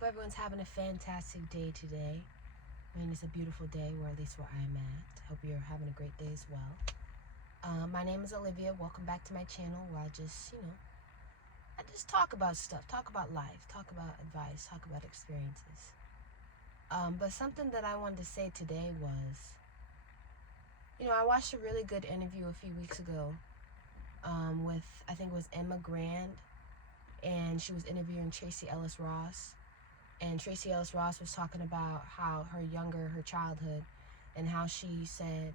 hope everyone's having a fantastic day today. I mean, it's a beautiful day, or at least where I'm at. Hope you're having a great day as well. My name is Olivia. Welcome back to my channel where I just talk about stuff, talk about life, talk about advice, talk about experiences. But something that I wanted to say today was, I watched a really good interview a few weeks ago with, I think it was Emma Grant, and she was interviewing Tracee Ellis Ross. And Tracee Ellis Ross was talking about how her childhood, and how she said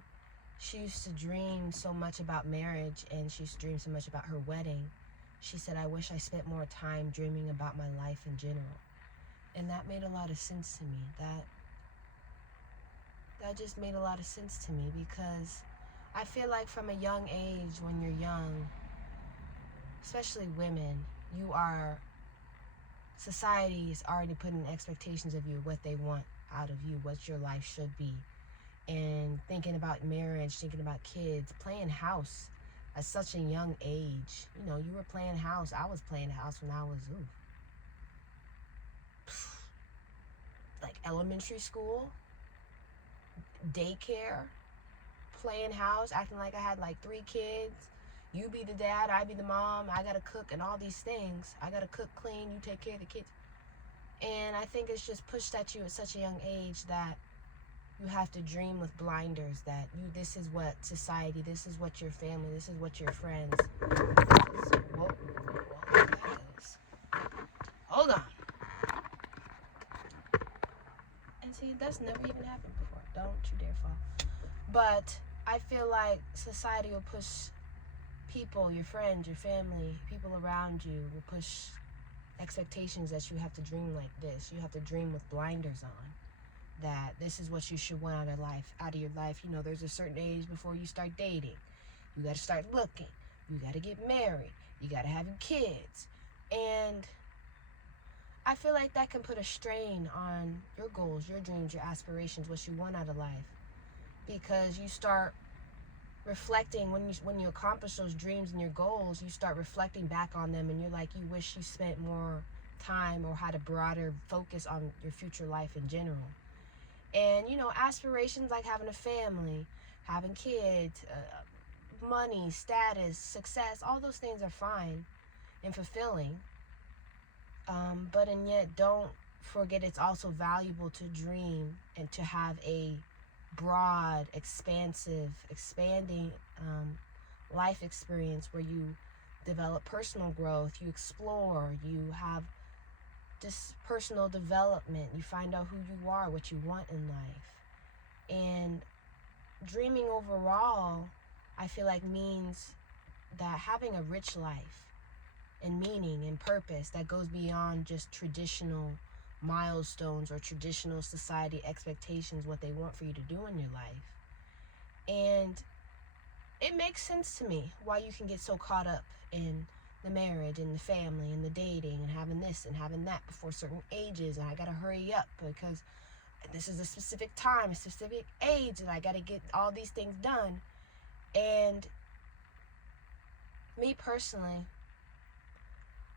she used to dream so much about marriage, and she used to dream so much about her wedding. She said, I wish I spent more time dreaming about my life in general. And that made a lot of sense to me. That just made a lot of sense to me, because I feel like from a young age, when you're young, especially women, society is already putting expectations of you, what they want out of you, what your life should be. And thinking about marriage, thinking about kids, playing house at such a young age. You were playing house. I was playing house when I was, like elementary school, daycare, playing house, acting like I had like 3 kids. You be the dad, I be the mom, I gotta cook and all these things. I gotta cook, clean, you take care of the kids. And I think it's just pushed at you at such a young age that you have to dream with blinders, that this is what society, this is what your family, this is what your friends. Whoa, that is. Hold on. And see, that's never even happened before. Don't you dare fall. But I feel like society will push people, your friends, your family, people around you will push expectations that you have to dream like this. You have to dream with blinders on. That this is what you should want out of your life. There's a certain age before you start dating. You got to start looking. You got to get married. You got to have your kids. And I feel like that can put a strain on your goals, your dreams, your aspirations, what you want out of life. Because you start reflecting, when you accomplish those dreams and your goals, you start reflecting back on them, and you're like, you wish you spent more time or had a broader focus on your future life in general. And aspirations like having a family, having kids, money, status, success, all those things are fine and fulfilling. But and yet, don't forget it's also valuable to dream and to have a broad, expansive, expanding life experience where you develop personal growth, you explore, you have just personal development, you find out who you are, what you want in life. And dreaming overall, I feel like, means that having a rich life and meaning and purpose that goes beyond just traditional milestones or traditional society expectations, what they want for you to do in your life. And it makes sense to me why you can get so caught up in the marriage and the family and the dating and having this and having that before certain ages, and I gotta hurry up because this is a specific time, a specific age, and I gotta get all these things done. And me personally,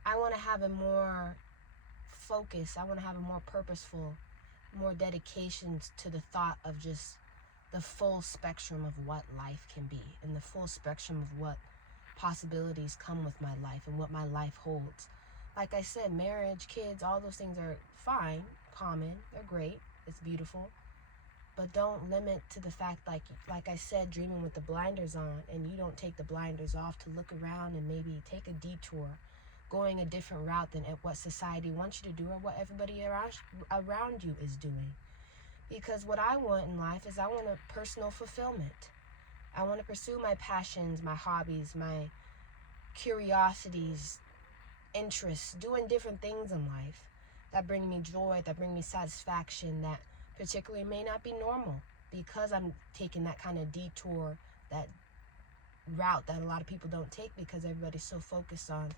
I want to have a more focus, I want to have a more purposeful, more dedications to the thought of just the full spectrum of what life can be, and the full spectrum of what possibilities come with my life and what my life holds. Like I said, marriage, kids, all those things are fine, common, they're great, it's beautiful. But don't limit to the fact, like I said, dreaming with the blinders on, and you don't take the blinders off to look around and maybe take a detour, going a different route than what society wants you to do or what everybody around you is doing. Because what I want in life is I want a personal fulfillment. I want to pursue my passions, my hobbies, my curiosities, interests, doing different things in life that bring me joy, that bring me satisfaction, that particularly may not be normal, because I'm taking that kind of detour, that route that a lot of people don't take because everybody's so focused on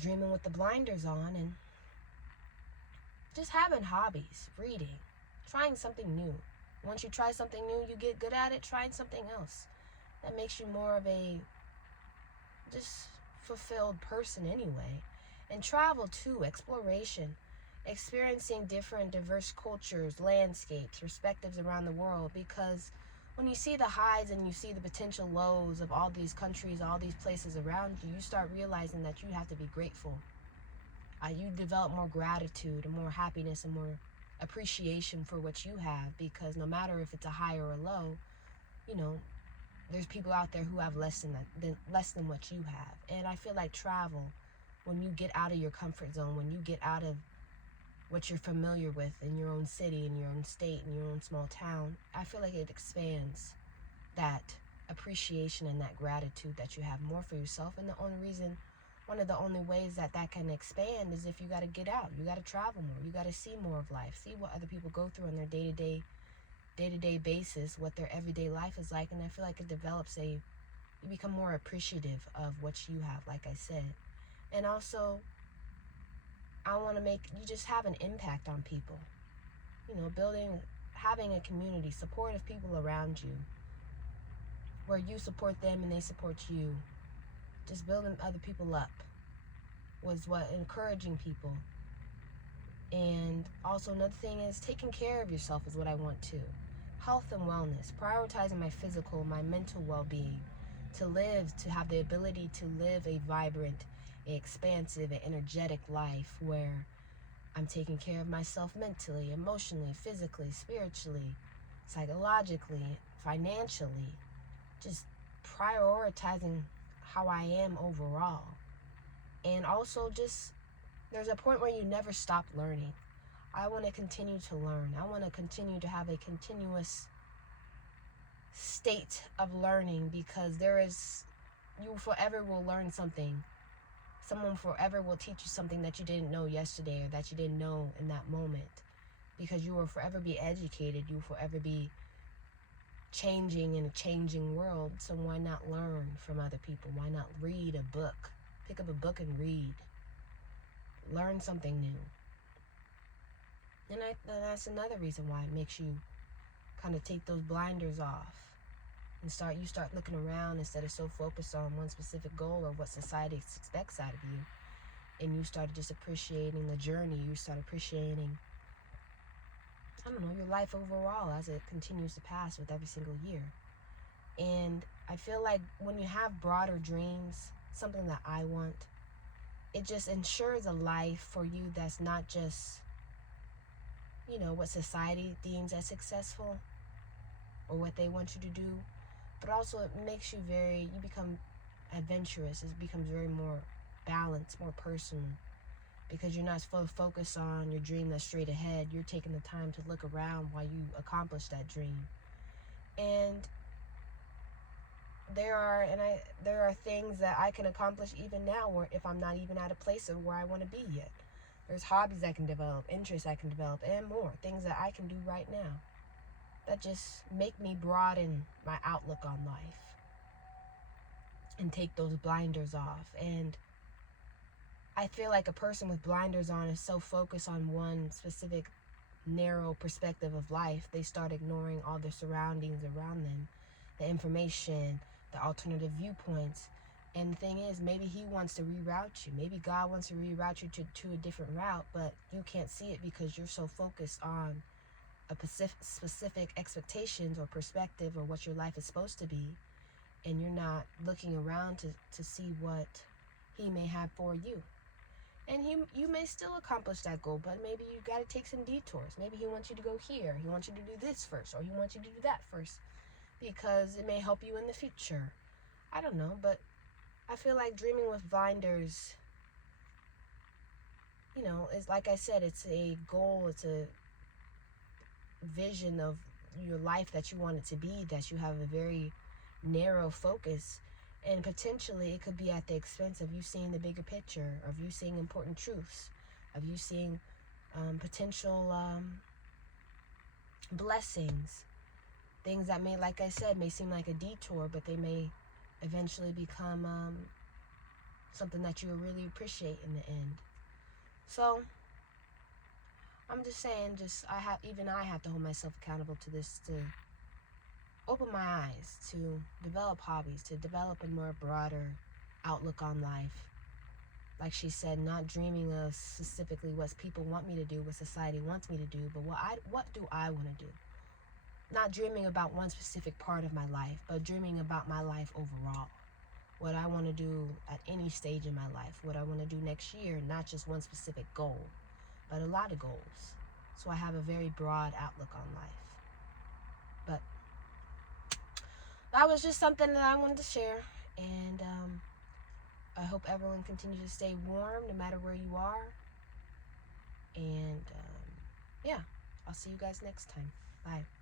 dreaming with the blinders on and just having hobbies, reading, trying something new. Once you try something new, you get good at it, trying something else. That makes you more of a just fulfilled person anyway. And travel too, exploration. experiencing different diverse cultures, landscapes, perspectives around the world, because when you see the highs and you see the potential lows of all these countries, all these places around you, you start realizing that you have to be grateful. You develop more gratitude and more happiness and more appreciation for what you have, because no matter if it's a high or a low, you know, there's people out there who have less than what you have. And I feel like travel, when you get out of your comfort zone, when you get out of what you're familiar with in your own city, in your own state, in your own small town, I feel like it expands that appreciation and that gratitude that you have more for yourself. And one of the only ways that can expand is if you got to get out. You got to travel more. You got to see more of life. See what other people go through on their day-to-day basis, what their everyday life is like. And I feel like it develops you become more appreciative of what you have, like I said. And also, I want to make you just have an impact on people. You know, having a community, supportive people around you, where you support them and they support you. Just building other people up was what encouraging people. And also another thing is taking care of yourself is what I want to. Health and wellness, prioritizing my physical, my mental well-being, to have the ability to live a vibrant, expansive, and energetic life where I'm taking care of myself mentally, emotionally, physically, spiritually, psychologically, financially, just prioritizing how I am overall. And also just, there's a point where you never stop learning. I want to continue to learn. I want to continue to have a continuous state of learning, because you forever will learn something. Someone forever will teach you something that you didn't know yesterday or that you didn't know in that moment, because you will forever be educated. You will forever be changing in a changing world. So why not learn from other people? Why not read a book? Pick up a book and read. Learn something new. And that's another reason why it makes you kind of take those blinders off and you start looking around instead of so focused on one specific goal or what society expects out of you. And you start just appreciating the journey. You start appreciating, I don't know, your life overall as it continues to pass with every single year. And I feel like when you have broader dreams, something that I want, it just ensures a life for you that's not just, you know, what society deems as successful or what they want you to do, but also it makes you become adventurous. It becomes very more balanced, more personal, because you're not so focused on your dream that's straight ahead. You're taking the time to look around while you accomplish that dream. And there are things that I can accomplish even now, where if I'm not even at a place of where I want to be yet. There's hobbies I can develop, interests I can develop, and more things that I can do right now that just make me broaden my outlook on life and take those blinders off. And I feel like a person with blinders on is so focused on one specific narrow perspective of life, they start ignoring all the surroundings around them, the information, the alternative viewpoints. And the thing is, maybe he wants to reroute you. Maybe God wants to reroute you to a different route, but you can't see it because you're so focused on a specific expectations or perspective or what your life is supposed to be, and you're not looking around to see what he may have for you. And you may still accomplish that goal, but maybe you got to take some detours. Maybe he wants you to go here. He wants you to do this first, or he wants you to do that first, because it may help you in the future. I don't know, but I feel like dreaming with blinders, you know, is, like I said, it's a goal, it's a vision of your life that you want it to be, that you have a very narrow focus, and potentially it could be at the expense of you seeing the bigger picture, of you seeing important truths, of you seeing potential blessings, things that may, like I said, may seem like a detour, but they may eventually become something that you'll really appreciate in the end. So I'm just saying, I have to hold myself accountable to this, to open my eyes, to develop hobbies, to develop a more broader outlook on life, like she said, not dreaming of specifically what people want me to do, what society wants me to do, but what do I want to do? Not dreaming about one specific part of my life, but dreaming about my life overall. What I want to do at any stage in my life, what I want to do next year, not just one specific goal, but a lot of goals. So I have a very broad outlook on life. But that was just something that I wanted to share. And I hope everyone continues to stay warm no matter where you are. And yeah, I'll see you guys next time. Bye.